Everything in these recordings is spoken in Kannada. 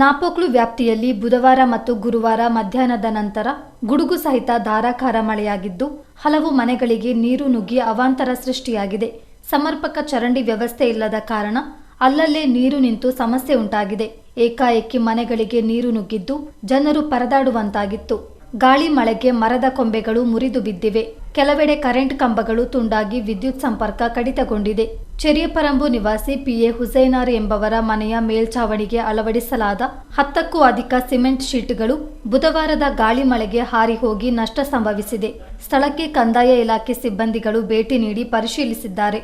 ನಾಪೋಕ್ಲು ವ್ಯಾಪ್ತಿಯಲ್ಲಿ ಬುಧವಾರ ಮತ್ತು ಗುರುವಾರ ಮಧ್ಯಾಹ್ನದ ನಂತರ ಗುಡುಗು ಸಹಿತ ಧಾರಾಕಾರ ಮಳೆಯಾಗಿದ್ದು ಹಲವು ಮನೆಗಳಿಗೆ ನೀರು ನುಗ್ಗಿ ಅವಾಂತರ ಸೃಷ್ಟಿಯಾಗಿದೆ. ಸಮರ್ಪಕ ಚರಂಡಿ ವ್ಯವಸ್ಥೆ ಇಲ್ಲದ ಕಾರಣ ಅಲ್ಲಲ್ಲೇ ನೀರು ನಿಂತು ಸಮಸ್ಯೆ ಉಂಟಾಗಿದೆ. ಏಕಾಏಕಿ ಮನೆಗಳಿಗೆ ನೀರು ನುಗ್ಗಿದ್ದು ಜನರು ಪರದಾಡುವಂತಾಗಿತ್ತು. ಗಾಳಿ ಮಳೆಗೆ ಮರದ ಕೊಂಬೆಗಳು ಮುರಿದು ಬಿದ್ದಿವೆ. ಕೆಲವೆಡೆ ಕರೆಂಟ್ ಕಂಬಗಳು ತುಂಡಾಗಿ ವಿದ್ಯುತ್ ಸಂಪರ್ಕ ಕಡಿತಗೊಂಡಿದೆ. ಚೆರಿಯಪರಂಬು ನಿವಾಸಿ ಪಿಎ ಹುಸೈನಾರ್ ಎಂಬವರ ಮನೆಯ ಮೇಲ್ಛಾವಣಿಗೆ ಅಳವಡಿಸಲಾದ 10ಕ್ಕೂ ಅಧಿಕ ಸಿಮೆಂಟ್ ಶೀಟ್ಗಳು ಬುಧವಾರದ ಗಾಳಿ ಮಳೆಗೆ ಹಾರಿ ಹೋಗಿ ನಷ್ಟ ಸಂಭವಿಸಿದೆ. ಸ್ಥಳಕ್ಕೆ ಕಂದಾಯ ಇಲಾಖೆ ಸಿಬ್ಬಂದಿಗಳು ಭೇಟಿ ನೀಡಿ ಪರಿಶೀಲಿಸಿದ್ದಾರೆ.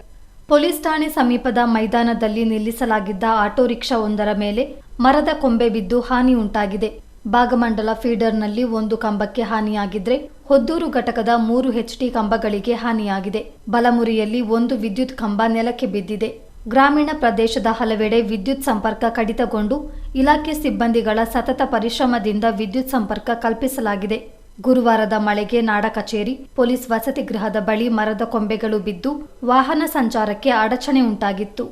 ಪೊಲೀಸ್ ಠಾಣೆ ಸಮೀಪದ ಮೈದಾನದಲ್ಲಿ ನಿಲ್ಲಿಸಲಾಗಿದ್ದ ಆಟೋ ರಿಕ್ಷಾ ಒಂದರ ಮೇಲೆ ಮರದ ಕೊಂಬೆ ಬಿದ್ದು ಹಾನಿ ಉಂಟಾಗಿದೆ. ಭಾಗಮಂಡಲ ಫೀಡರ್ನಲ್ಲಿ ಒಂದು ಕಂಬಕ್ಕೆ ಹಾನಿಯಾಗಿದ್ರೆ ಹೊದ್ದೂರು ಘಟಕದ 3 HT ಕಂಬಗಳಿಗೆ ಹಾನಿಯಾಗಿದೆ. ಬಲಮುರಿಯಲ್ಲಿ ಒಂದು ವಿದ್ಯುತ್ ಕಂಬ ನೆಲಕ್ಕೆ ಬಿದ್ದಿದೆ. ಗ್ರಾಮೀಣ ಪ್ರದೇಶದ ಹಲವೆಡೆ ವಿದ್ಯುತ್ ಸಂಪರ್ಕ ಕಡಿತಗೊಂಡು ಇಲಾಖೆ ಸಿಬ್ಬಂದಿಗಳ ಸತತ ಪರಿಶ್ರಮದಿಂದ ವಿದ್ಯುತ್ ಸಂಪರ್ಕ ಕಲ್ಪಿಸಲಾಗಿದೆ. ಗುರುವಾರದ ಮಳೆಗೆ ನಾಡ ಕಚೇರಿ, ಪೊಲೀಸ್ ವಸತಿ ಗೃಹದ ಬಳಿ ಮರದ ಕೊಂಬೆಗಳು ಬಿದ್ದು ವಾಹನ ಸಂಚಾರಕ್ಕೆ ಅಡಚಣೆ ಉಂಟಾಗಿತ್ತು.